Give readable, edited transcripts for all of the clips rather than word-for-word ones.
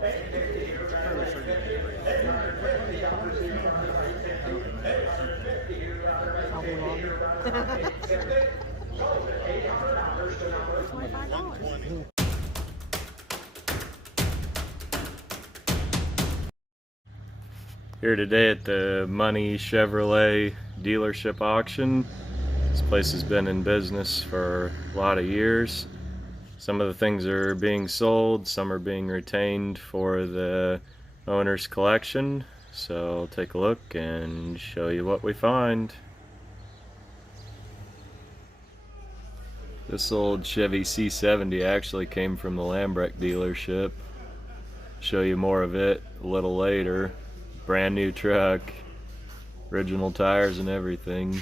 Here today at the Money Chevrolet dealership auction. This place has been in business for a lot of years. Some of the things are being sold, some are being retained for the owner's collection. So I'll take a look and show you what we find. This old Chevy C70 actually came from the Lambrecht dealership. Show you more of it a little later. Brand new truck, original tires and everything.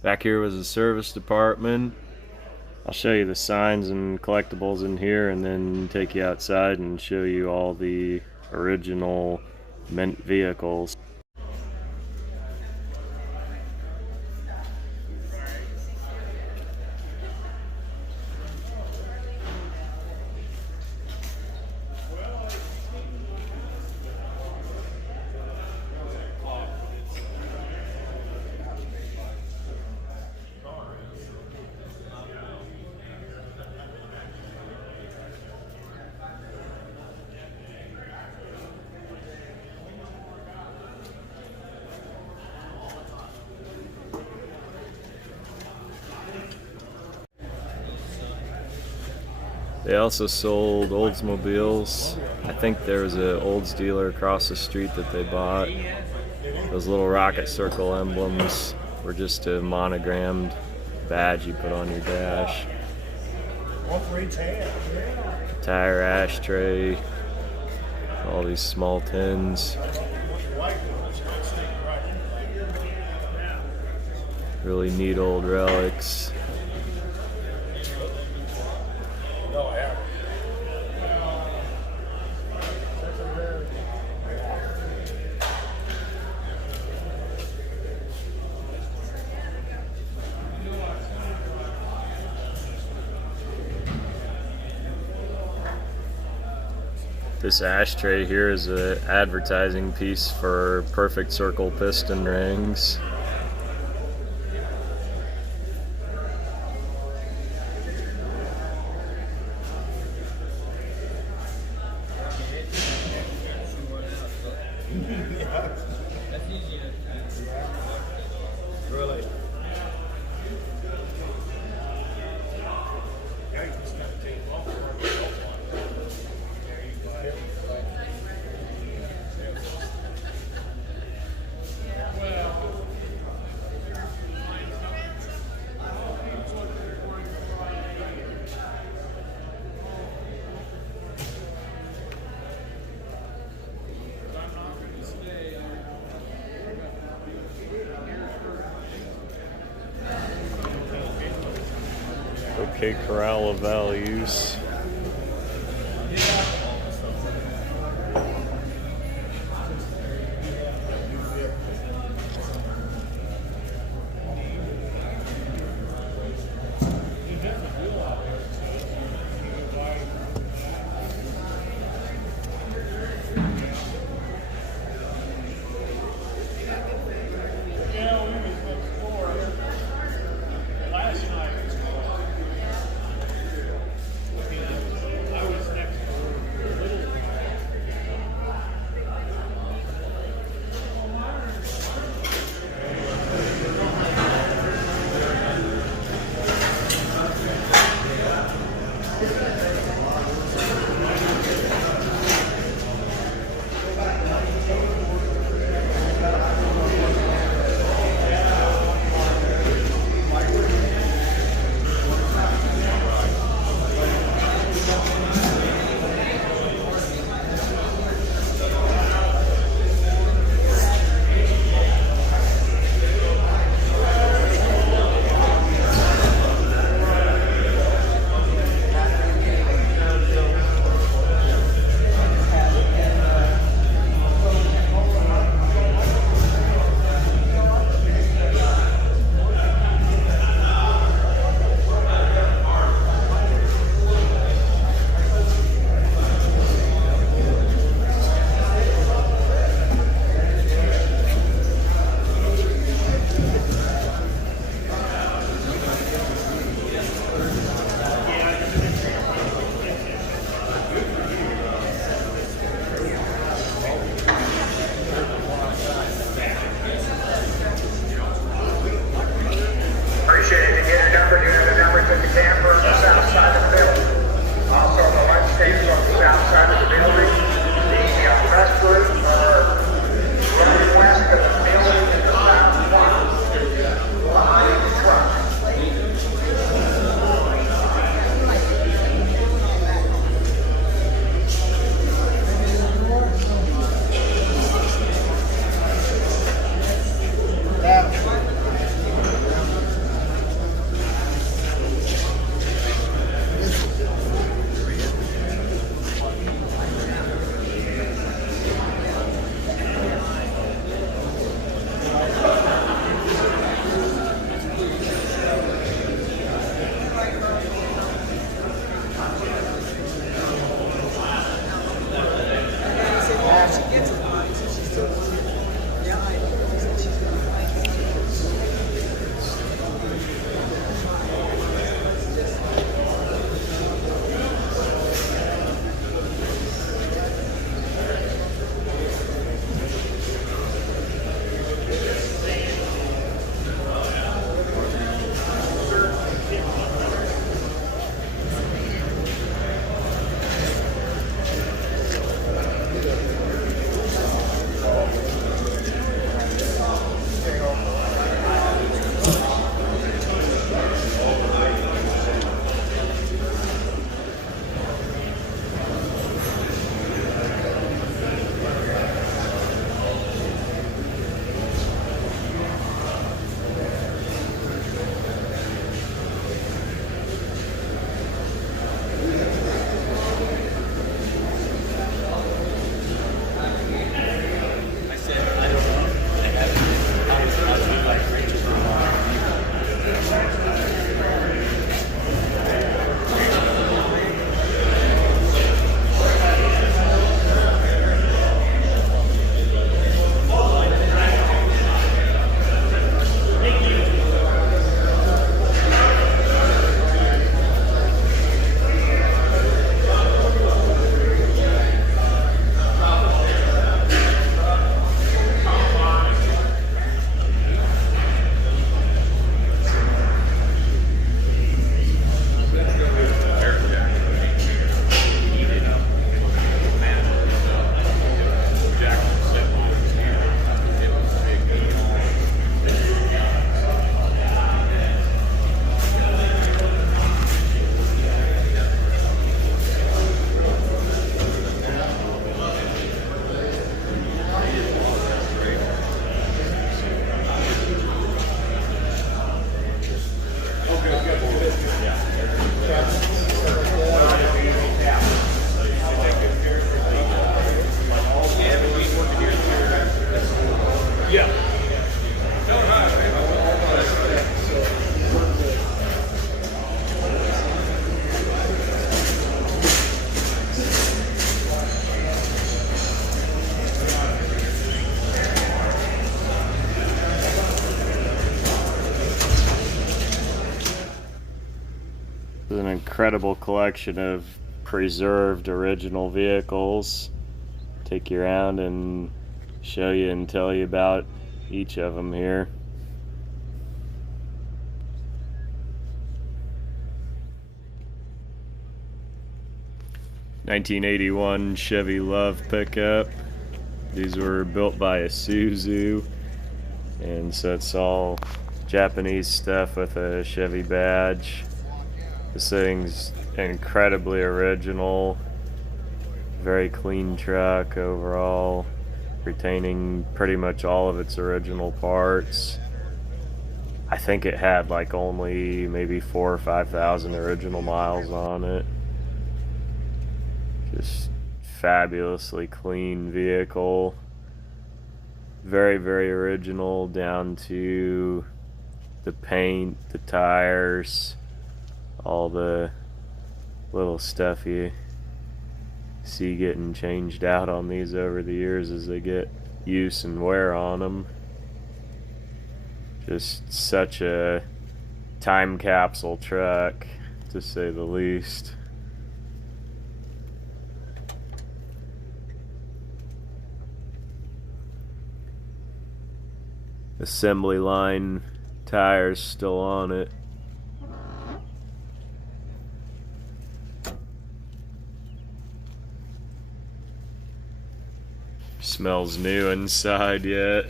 Back here was the service department. I'll show you the signs and collectibles in here and then take you outside and show you all the original mint vehicles. They also sold Oldsmobiles. I think there was an Olds dealer across the street that they bought. Those little rocket circle emblems were just a monogrammed badge you put on your dash. Tire ashtray, all these small tins. Really neat old relics. This ashtray here is an advertising piece for Perfect Circle piston rings. Really? Okay, corral of values. incredible collection of preserved original vehicles. Take you around and show you and tell you about each of them here. '81 Chevy Love pickup. These were built by Isuzu, and so it's all Japanese stuff with a Chevy badge. This thing's incredibly original, very clean truck overall, retaining pretty much all of its original parts. I think it had like only maybe 4,000 or 5,000 original miles on it. Just fabulously clean vehicle. Very, very original down to the paint, the tires, all the little stuff you see getting changed out on these over the years as they get use and wear on them. Just such a time capsule truck, to say the least. Assembly line tires still on it. Smells new inside yet.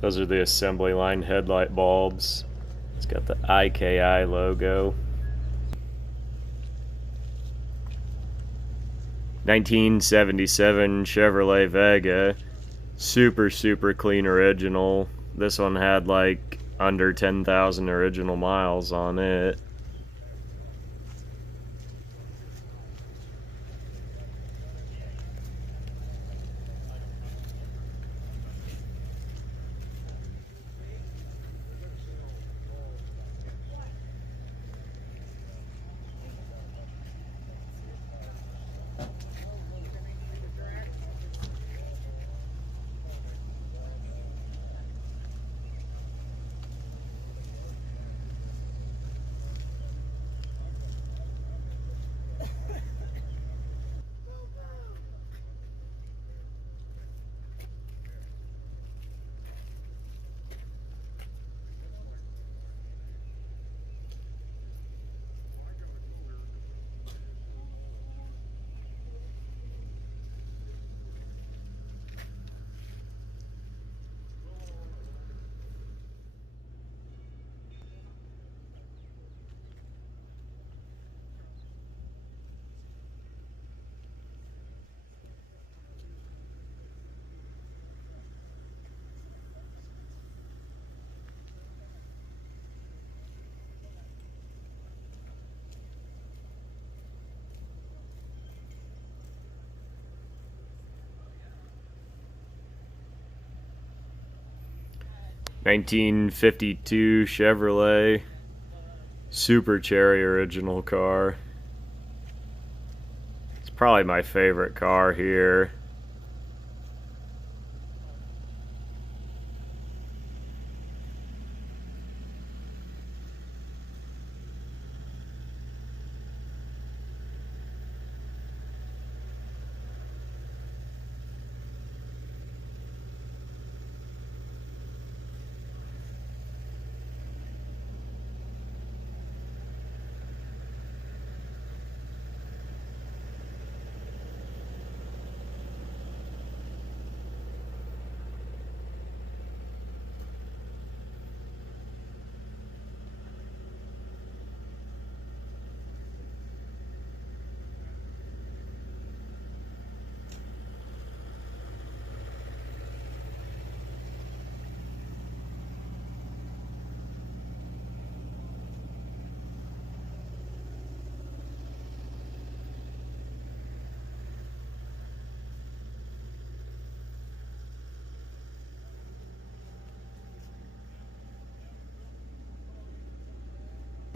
Those are the assembly line headlight bulbs. It's got the IKI logo. 1977 Chevrolet Vega. Super, super clean original. This one had like under 10,000 original miles on it. '52 Chevrolet Super Cherry original car. It's probably my favorite car here.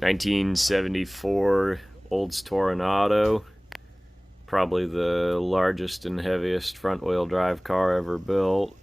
'74 Olds Toronado. Probably the largest and heaviest front-wheel drive car ever built.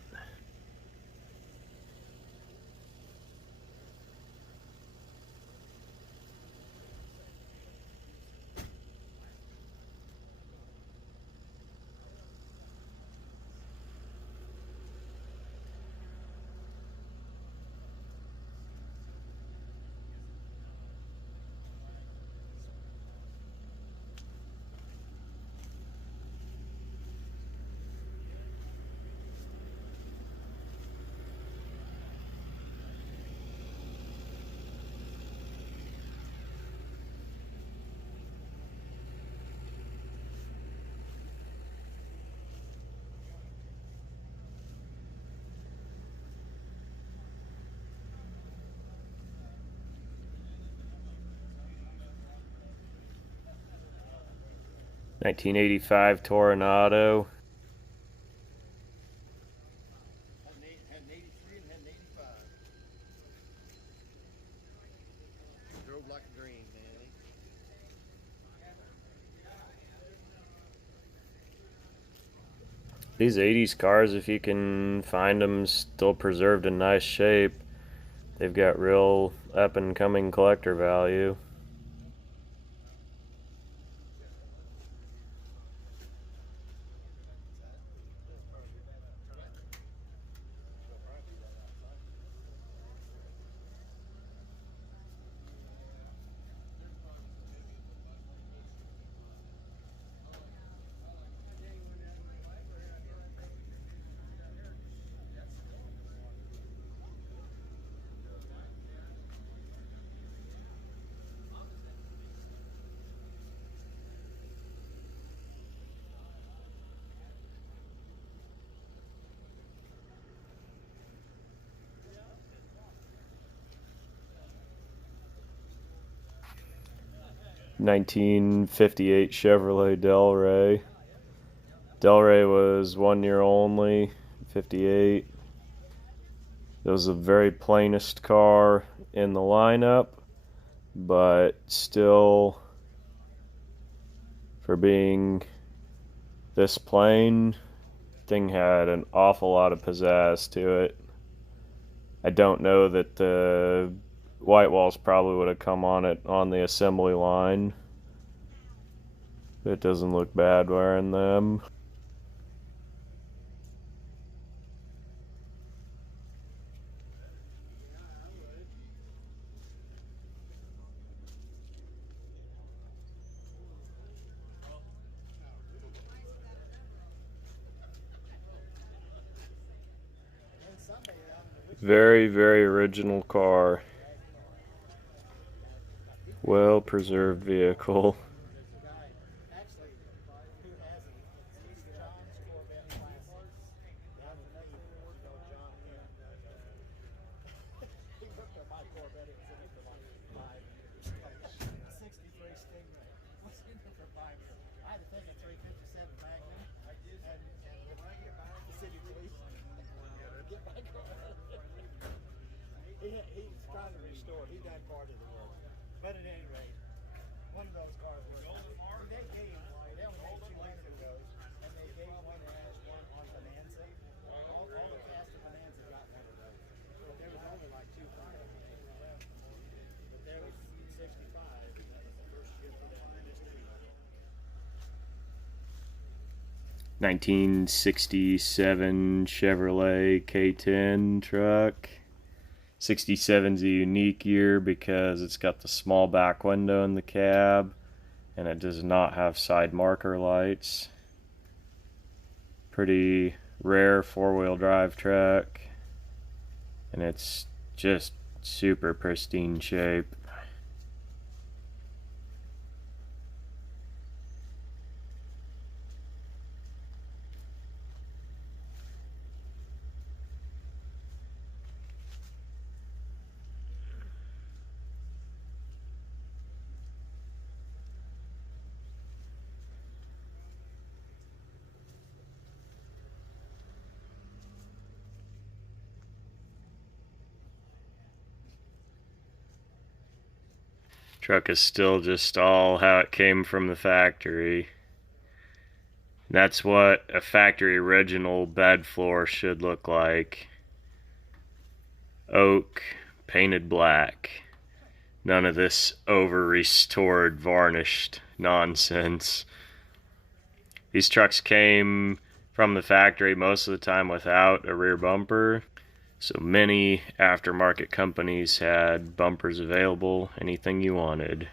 (1985) Toronado. Had an 83 and had an 85. Drove like a dream, man. These 80s cars, if you can find them still preserved in nice shape, they've got real up and coming collector value. (1958) Chevrolet Delray. Delray was 1 year only, 58. It was the very plainest car in the lineup, but still, for being this plain, thing had an awful lot of pizzazz to it. I don't know that the white walls probably would have come on it on the assembly line. It doesn't look bad wearing them. Very, very original car. Well preserved vehicle. He's trying to restore. He done part of the work. But at any rate, one of those cars was. They only made 200 of those, and they gave one as one on Bonanza. All the cast of Bonanza got one of those. So there was only like 200 of them. But there was 65. That's the first gift for them in history. 1967 Chevrolet K10 truck. 67 is a unique year because it's got the small back window in the cab and it does not have side marker lights. Pretty rare four-wheel drive truck, and it's just super pristine shape. Truck is still just all how it came from the factory. That's what a factory original bed floor should look like. Oak, painted black. None of this over-restored, varnished nonsense. These trucks came from the factory most of the time without a rear bumper. So many aftermarket companies had bumpers available, anything you wanted.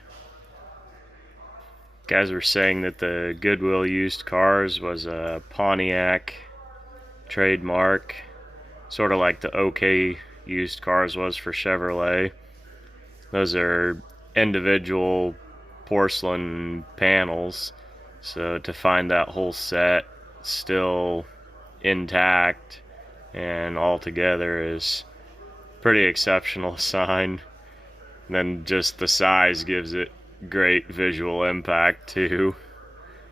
Guys were saying that the Goodwill used cars was a Pontiac trademark, sort of like the OK used cars was for Chevrolet. Those are individual porcelain panels, so to find that whole set still intact and all together is pretty exceptional sign. And then just the size gives it great visual impact too.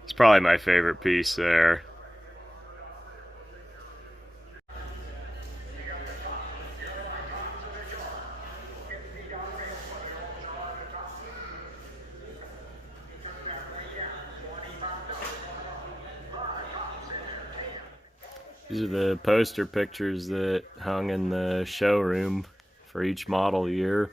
It's probably my favorite piece there. These are the poster pictures that hung in the showroom for each model year.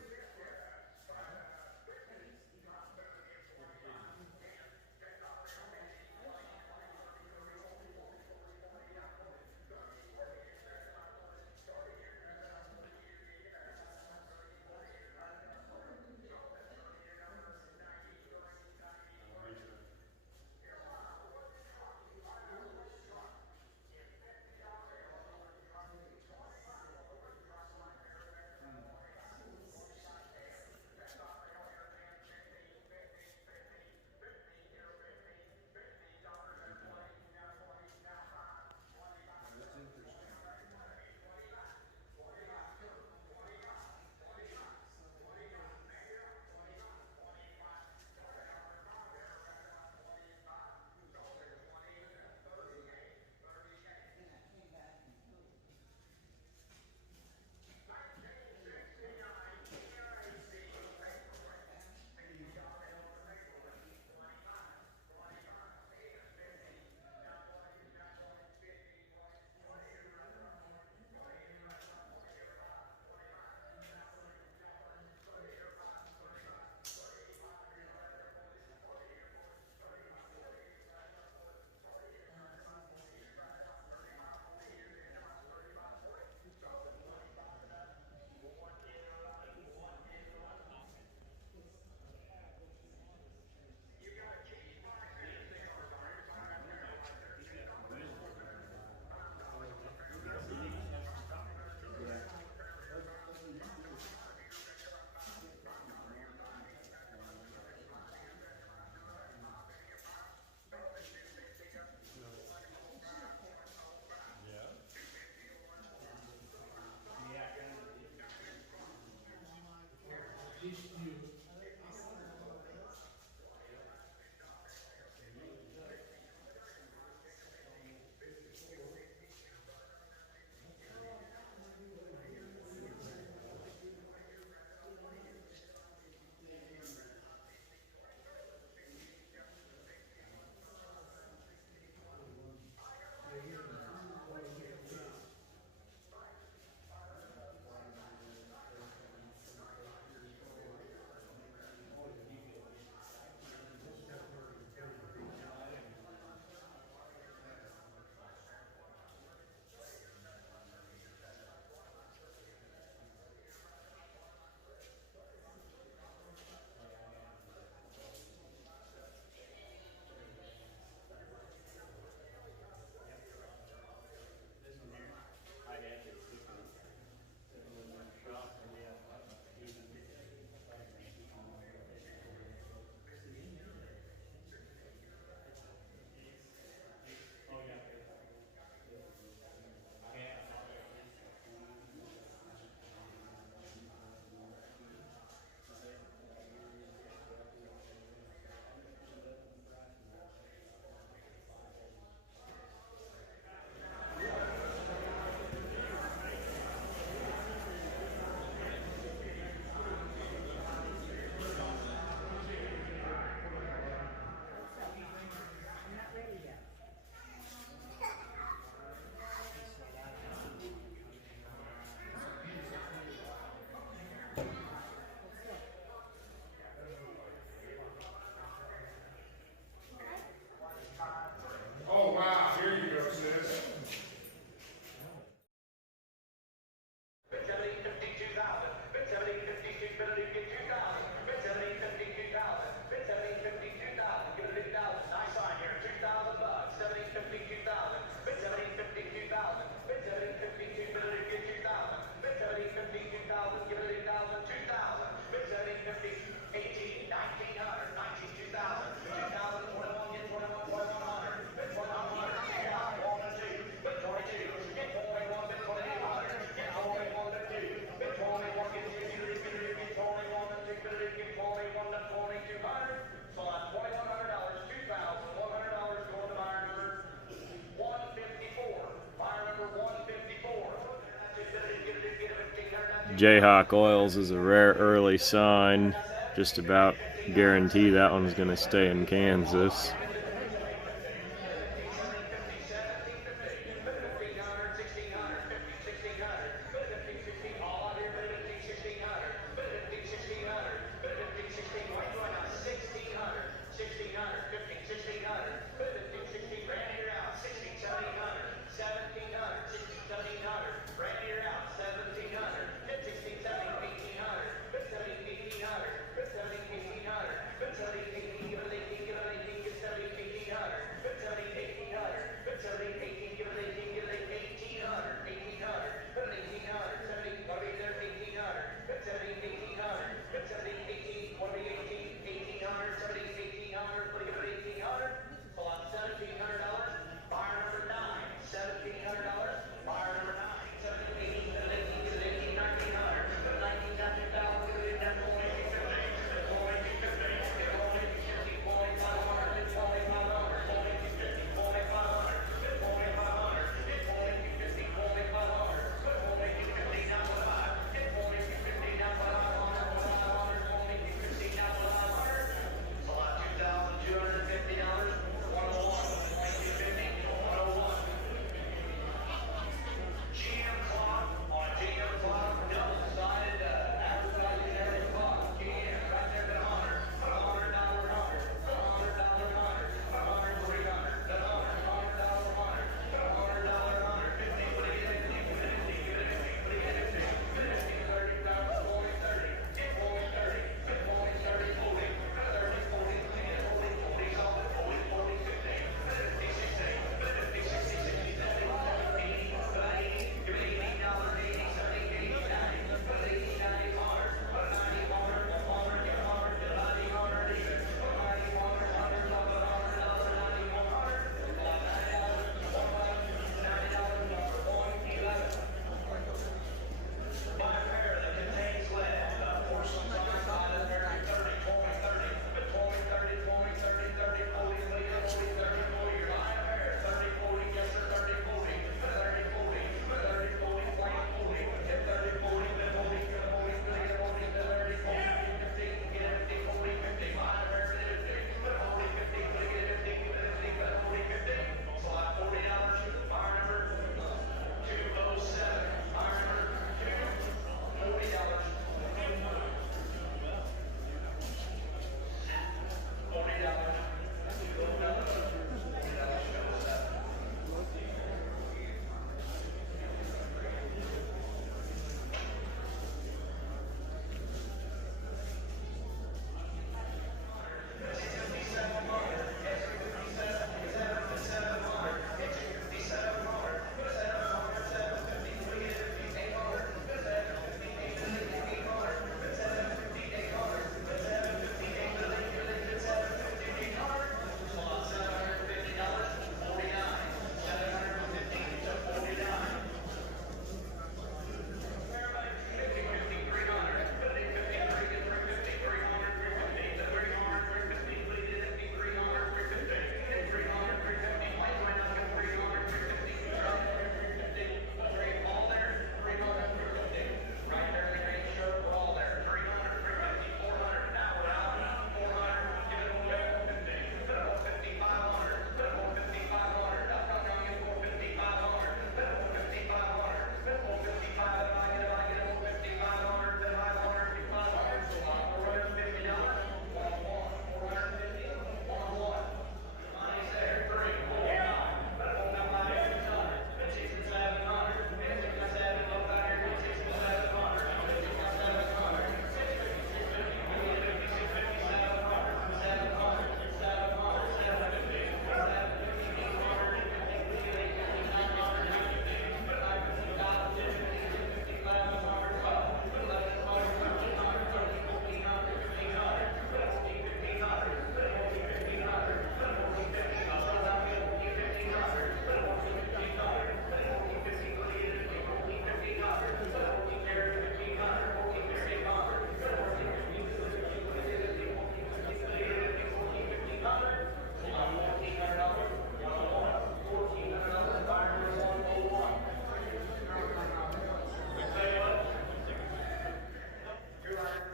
Jayhawk oils is a rare early sign. Just about guarantee that one's going to stay in Kansas.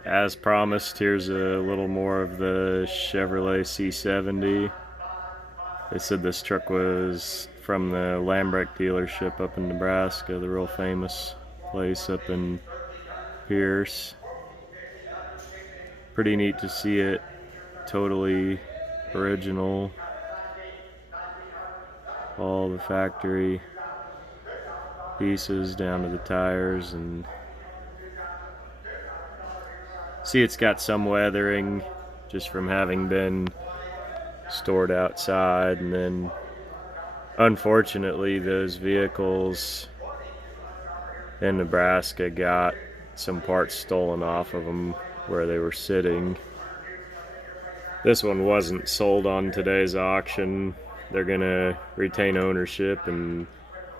As promised, here's a little more of the Chevrolet C70. They said this truck was from the Lambrek dealership up in Nebraska, the real famous place up in Pierce. Pretty neat to see it totally original. All the factory pieces down to the tires, and see it's got some weathering just from having been stored outside, and then unfortunately those vehicles in Nebraska got some parts stolen off of them where they were sitting. This one wasn't sold on today's auction. They're gonna retain ownership and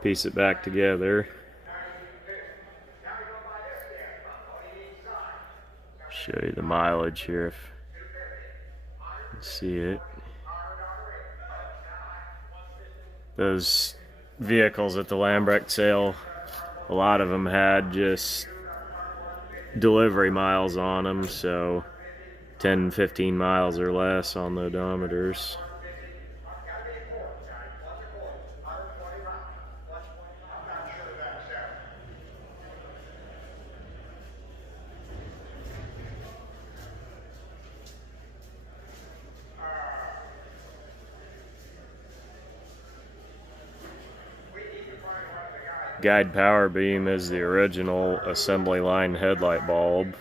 piece it back together. Show you the mileage here if you see it. Those vehicles at the Lambrek sale, a lot of them had just delivery miles on them, so 10-15 miles or less on the odometers. Guide power beam is the original assembly line headlight bulb.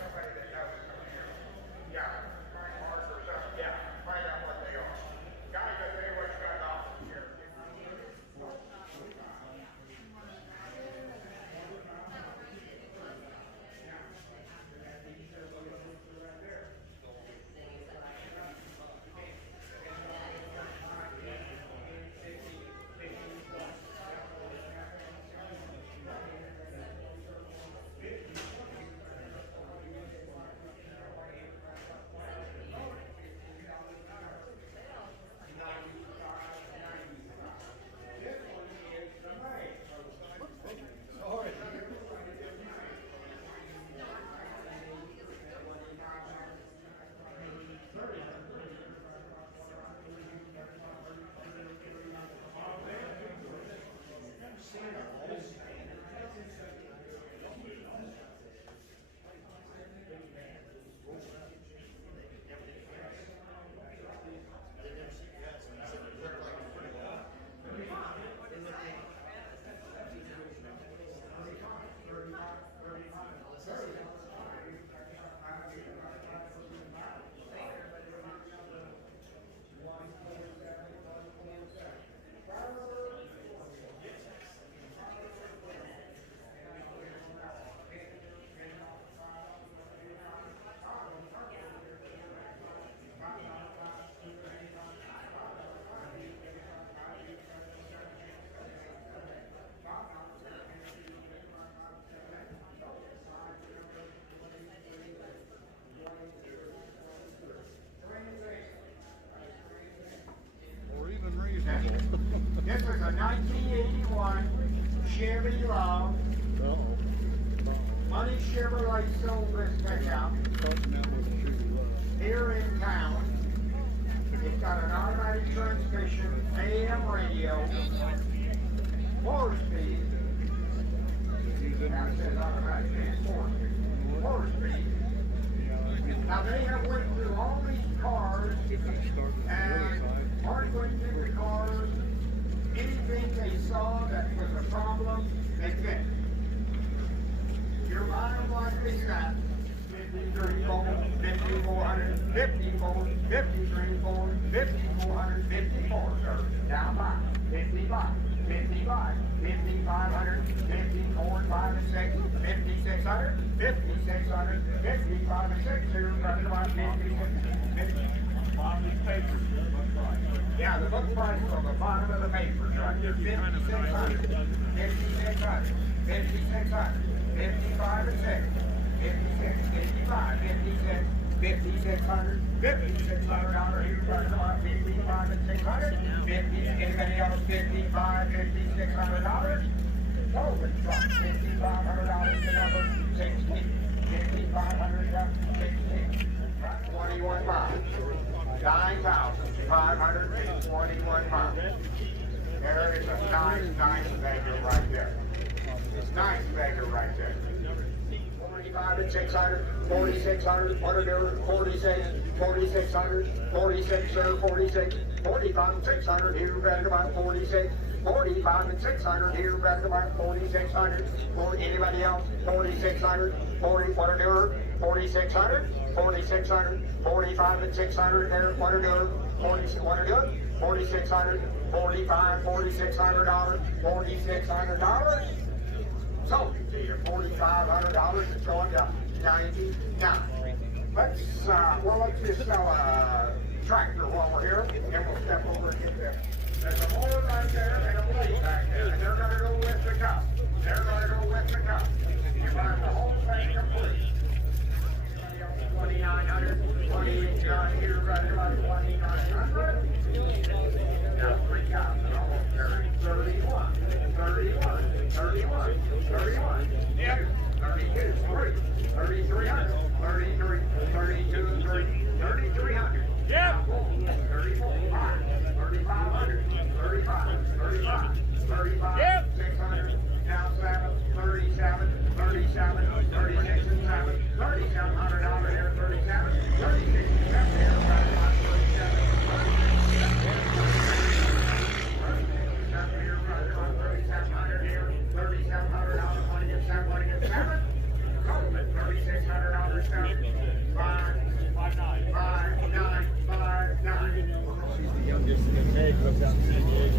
This was a 1981 Chevy Love. Money Chevrolet sold this pickup here in town. It's got an automatic transmission, AM radio, 4-speed. Now it says automatic, it's 4-speed. 4-speed. Now they have went through all these cars and aren't going through the cars. Anything they saw that was a problem, they fixed. Your bottom line is that 53 volt, 5400, 50 volt, 53 volt, 5400, 54, sir. Down by 55, 55, 5500, 54, 5 and 6, 5600, 5600, 55 and 6, here, running about 56, 50. Yeah, the book price on the bottom of the papers, right here, 5600, 5600, 5600, 55 and 6, 56, 55, 56, 5600, $5,600 here, right about 55 and 600, 50, anybody else, 55, $5,600, oh, it's $5,500 the number, 60, $5,500. 21 miles. 9,521 miles. There is a nice beggar right there. Nice beggar right there. 45 and 600, 4,600, what are there? 46, 4,600, 46, sir, 46, 45 and 600, here, better about 46. 45 and 600, here, better about 4,600. Anybody else? 4,600, 40, what are there? 4,600, 4,600, 45 and 600, there, what are there? 40, what are there? 4,600, 45, $4,600, $4,600. So, $4,500 is going to 99. Let's just sell a tractor while we're here, and we'll step over and get there. There's a mower right there and a blade back there, and they're going to go with the cup. They're going to go with the cup. You buy the whole thing complete. 2,900, 2,800, here, right about 2,900. Now 3,000, almost 31, 31, 31, 31, 32, 3, 3,300, 33, 32, 3, 3,300. Yep. 34, 5, 3,500, 35, 35, 35, yep. 600, now 7, 37, 37, 36 and 7, $3,700 here, 37, 36 and 7 here, right about 37, 3,700 here, $3,700, want to get 7, want to get 7, $3,600, 7, 5, 5, 9, 5, 9, 5, 9. She's the youngest in the egg, lives out in San Diego.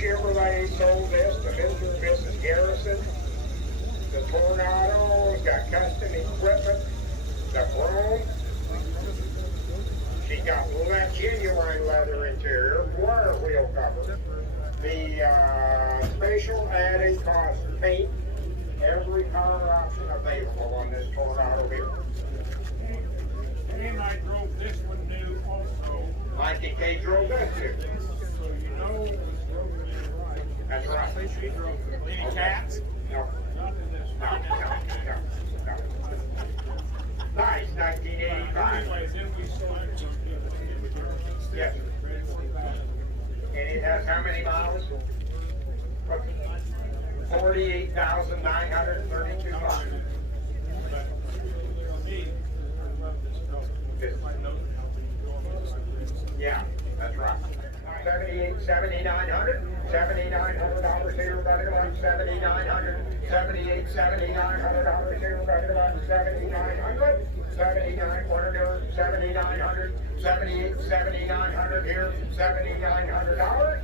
Chevrolet sold this to Mr. and Mrs. Garrison. The Tornado's got custom equipment. The chrome She's got genuine leather interior, water wheel cover. The special added cost paint, every color option available on this Tornado here. And I drove this one new also, Mikey K drove that too. so you know it's drove it right. That's right. She drove it. Any cats? No, Not in this no, one. no. Nice, 1985. Anyway, then we sold it to Yes. And it has how many miles? 48,932 miles. Yeah, that's right. 7,900 $7,900 here, right about 7,900 $7,900 here, right about 7,900 $7,900 $7,900 here, $7,900.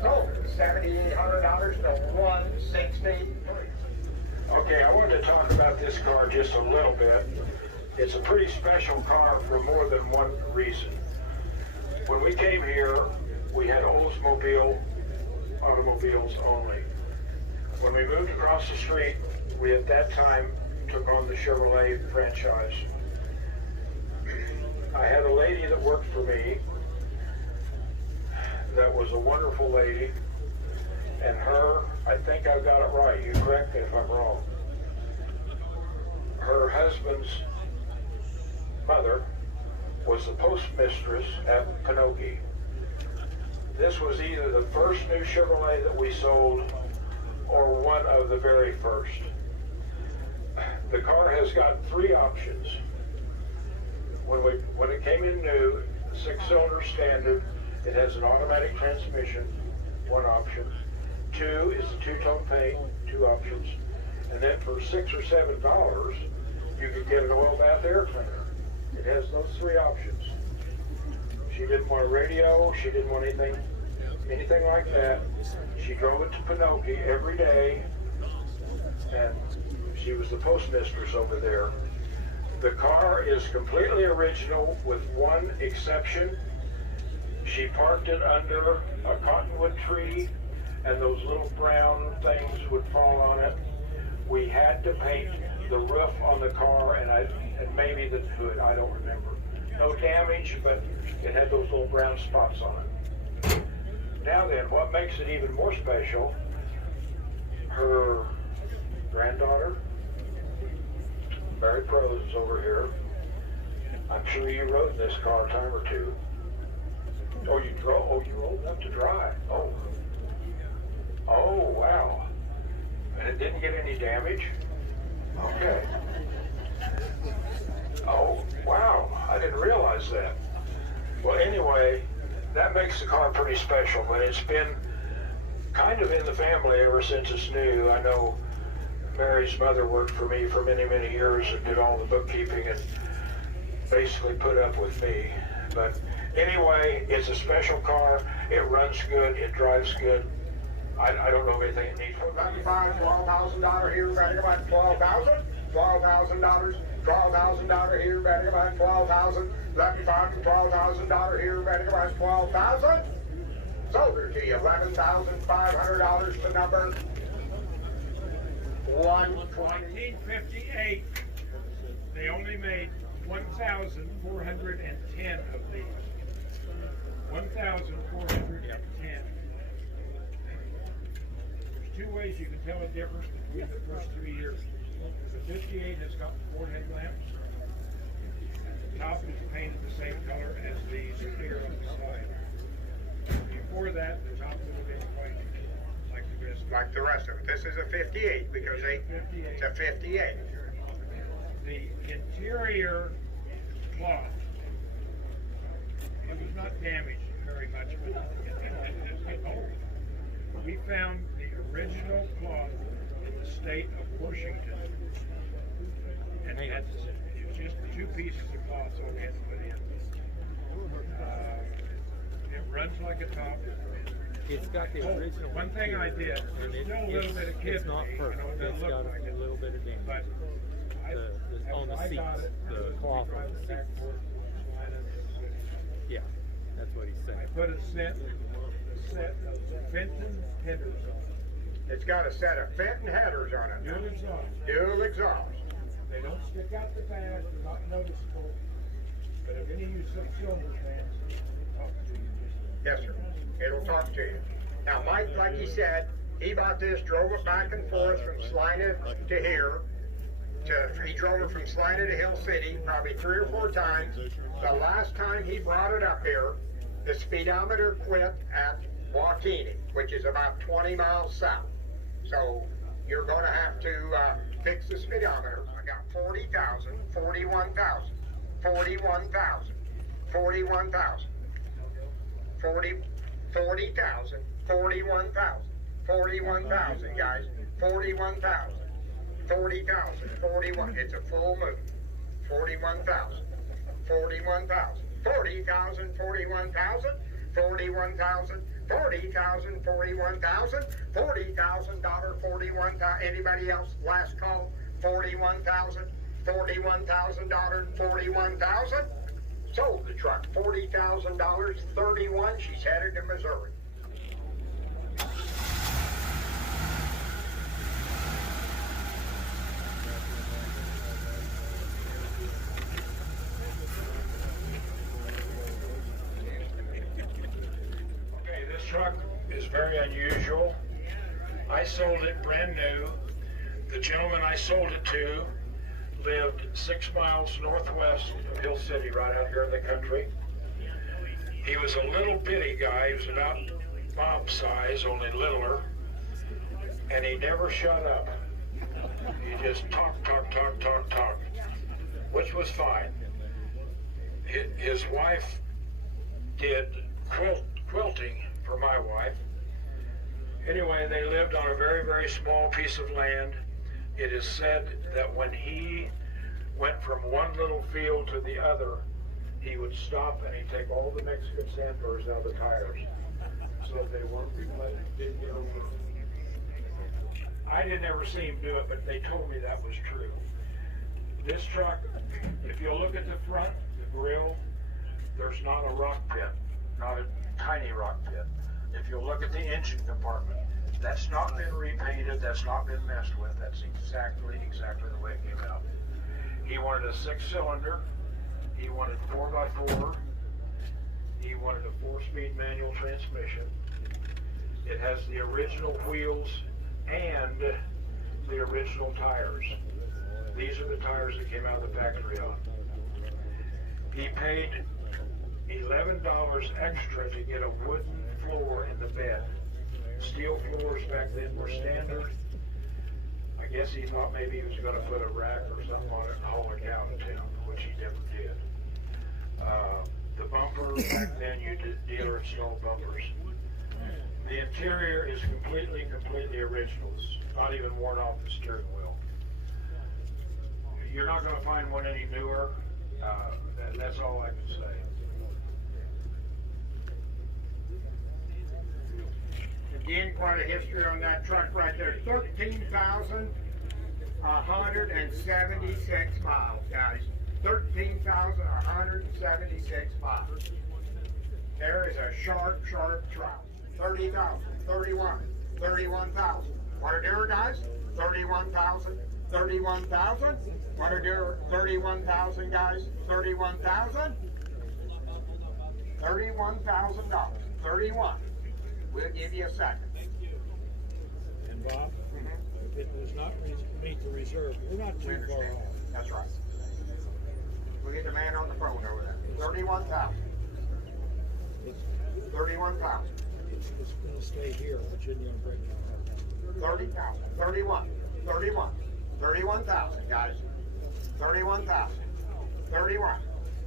So, $7,800 to 160. Okay, I wanted to talk about this car just a little bit. It's a pretty special car for more than one reason. When we came here, we had Oldsmobile automobiles only. When we moved across the street, we at that time took on the Chevrolet franchise. I had a lady that worked for me that was a wonderful lady, and her, I think I got it right, you correct me if I'm wrong. Her husband's mother was the postmistress at Pinocchio. This was either the first new Chevrolet that we sold or one of the very first. The car has got three options. When it came in new, 6-cylinder standard, it has an automatic transmission, one option. 2 is the two-tone paint, 2 options. And then for $6 or $7, you could get an oil bath air cleaner. It has those 3 options. She didn't want a radio, she didn't want anything like that. She drove it to Pinocchio every day, and she was the postmistress over there. The car is completely original with one exception. She parked it under a cottonwood tree, and those little brown things would fall on it. We had to paint the roof on the car and maybe the hood, I don't remember. No damage, but it had those little brown spots on it. Now then, what makes it even more special, her granddaughter, Mary Prose, is over here. I'm sure you rode in this car a time or two. Oh, you drove? Oh, you rolled up to drive. Oh. Oh, wow. And it didn't get any damage? Okay. Oh, wow. I didn't realize that. Well, anyway, that makes the car pretty special, but it's been kind of in the family ever since it's new. I know Mary's mother worked for me for many, many years and did all the bookkeeping and basically put up with me. But anyway, it's a special car. It runs good. It drives good. I don't know anything it needs. $12,000 here, ready about $12,000. $12,000 here, ready about $12,000. $12,000 here, ready about $12,000. Sold her to you, $11,500 to number 1958, they only made 1,410 of these. 1,410. There's 2 ways you can tell a difference between the first 3 years. The 58 has got 4 headlamps. The top is painted the same color as these here on the side. Before that, the top would have been white, like the rest of it. Like the rest of it. This is a 58 because it's a 58. The interior cloth, it was not damaged very much, but we found the original cloth in the state of Washington, and it was just 2 pieces of cloth so we had to put in. It runs like a top. It's got the original. One thing I did, there's still a little bit of kid. It's not perfect. It's got a little bit of damage. But On the seats, the cloth on the seats. Yeah, that's what he's I saying. put a set of Fenton headers on it. It's got a set of Fenton headers on it. Dual exhaust. Dual exhaust. They don't stick out the back, they're not noticeable. But if any of you six-cylinder fans, they talk to you. Yes, sir. It'll talk to you. Now, Mike, like he said, he bought this, drove it back and forth from Salina to here. He drove it from Salina to Hill City probably 3 or 4 times. The last time he brought it up here, the speedometer quit at Waukegan, which is about 20 miles south. So you're going to have to fix the speedometer. I got 40,000, 41,000, 41,000, 41,000, 40,000, 41,000, 41,000, guys, 41,000, 40,000, 41. It's a full move. 41,000, 41,000, 40,000, 41,000, 41,000, 40,000, 41,000, $40,000, 41,000. Anybody else? Last call. 41,000, $41,000, 41,000. Sold the truck. $40,000, 31. She's headed to Missouri. Okay, this truck is very unusual. I sold it brand new. The gentleman I sold it to lived 6 miles northwest of Hill City, right out here in the country. He was a little bitty guy. He was about Bob's size, only littler. And he never shut up. He just talked, which was fine. His wife did quilting for my wife. Anyway, they lived on a very, very small piece of land. It is said that when he went from one little field to the other, he would stop and he'd take all the Mexican sandburrs out of the tires so that they didn't get over. I didn't ever see him do it, but they told me that was true. This truck, if you look at the front, the grill, there's not a rock pit, not a tiny rock pit. If you look at the engine compartment, that's not been repainted, that's not been messed with, that's exactly the way it came out. He wanted a 6-cylinder, he wanted 4x4, he wanted a 4-speed manual transmission. It has the original wheels and the original tires. These are the tires that came out of the factory on. He paid $11 extra to get a wooden floor in the bed. Steel floors back then were standard. I guess he thought maybe he was going to put a rack or something on it and haul it out of town, which he never did. The bumper, back then dealer installed bumpers. The interior is completely original. It's not even worn off the steering wheel. You're not going to find one any newer. That's all I can say. Again, quite a history on that truck right there. 13,176 miles, guys. 13,176 miles. There is a sharp truck. 30,000, 31, 31,000. Want to do it, guys? 31,000, 31,000. Want to do 31,000, guys? 31,000. $31,000. 31. We'll give you a second. And Bob, if it does not meet the reserve, we're not We too far understand. off. That's right. We'll get the man on the phone over there. 31,000. 31,000. It's going to stay here, Virginia and Breakdown. 30,000. 31. 31. 31,000, guys. 31,000. 31.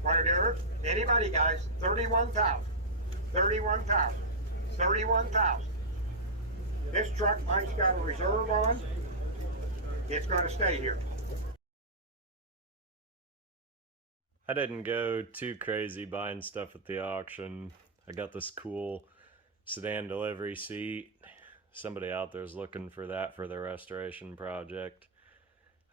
Want to do it? Anybody, guys? 31,000. 31,000. 31,000. This truck, Mike's got a reserve on. It's going to stay here. I didn't go too crazy buying stuff at the auction. I got this cool sedan delivery seat. Somebody out there is looking for that for their restoration project.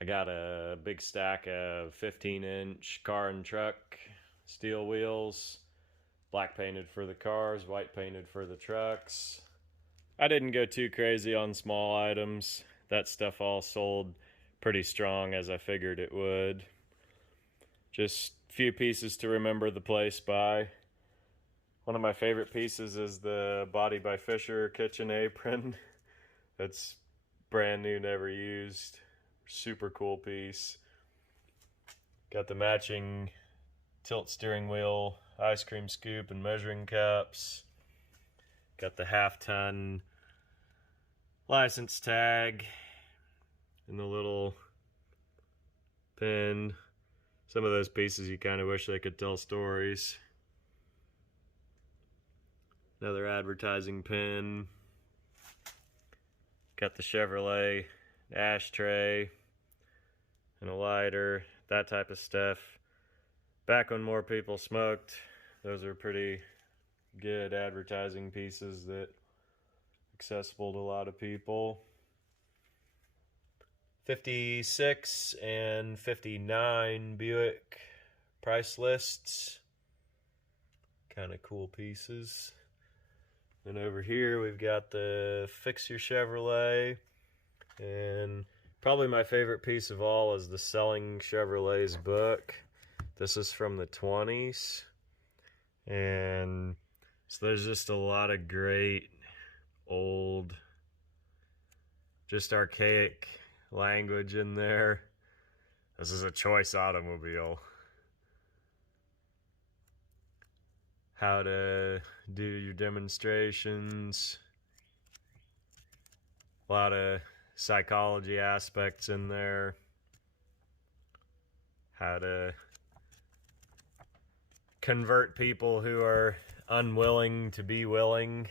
I got a big stack of 15-inch car and truck steel wheels, Black painted for the cars, white painted for the trucks. I didn't go too crazy on small items. That stuff all sold pretty strong, as I figured it would. Just a few pieces to remember the place by. One of my favorite pieces is the Body by Fisher kitchen apron. That's brand new, never used. Super cool piece. Got the matching tilt steering wheel, ice cream scoop and measuring cups. Got the half-ton license tag and the little pin. Some of those pieces you kind of wish they could tell stories. Another advertising pin. Got the Chevrolet ashtray and a lighter, that type of stuff. Back when more people smoked, those are pretty good advertising pieces that accessible to a lot of people. 56 and 59 Buick price lists. Kind of cool pieces. And over here we've got the Fix Your Chevrolet, and probably my favorite piece of all is the Selling Chevrolets book. This is from the 20s, and so there's just a lot of great old, just archaic language in there. This is a choice automobile. How to do your demonstrations. A lot of psychology aspects in there. How to convert people who are unwilling to be willing.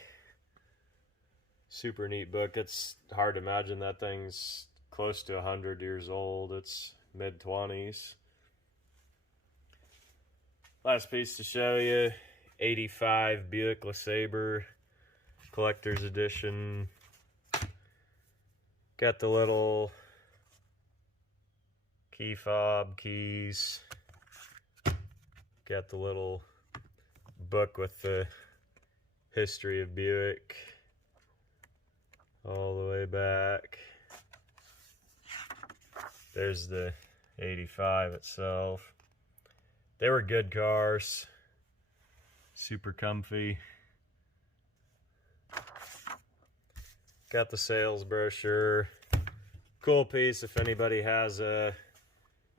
Super neat book. It's hard to imagine that thing's close to 100 years old. It's mid-20s. Last piece to show you, 85 Buick LeSabre collector's edition. Got the little key fob keys. Got the little book with the history of Buick all the way back. There's the 85 itself. They were good cars. Super comfy. Got the sales brochure. Cool piece if anybody has a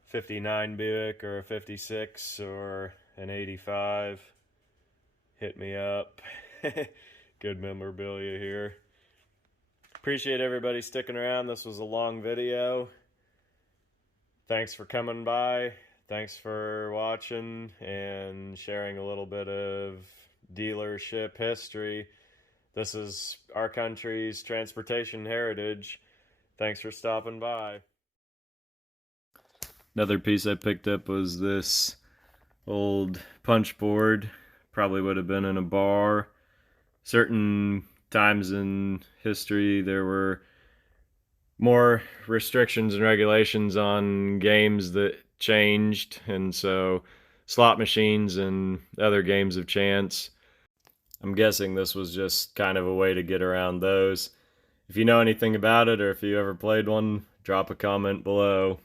59 Buick or a 56 or an 85. Hit me up. Good memorabilia here. Appreciate everybody sticking around. This was a long video. Thanks for coming by. Thanks for watching and sharing a little bit of dealership history. This is our country's transportation heritage. Thanks for stopping by. Another piece I picked up was this old punch board. Probably would have been in a bar. Certain times in history there were more restrictions and regulations on games that changed, and so slot machines and other games of chance. I'm guessing this was just kind of a way to get around those. If you know anything about it or if you ever played one, drop a comment below.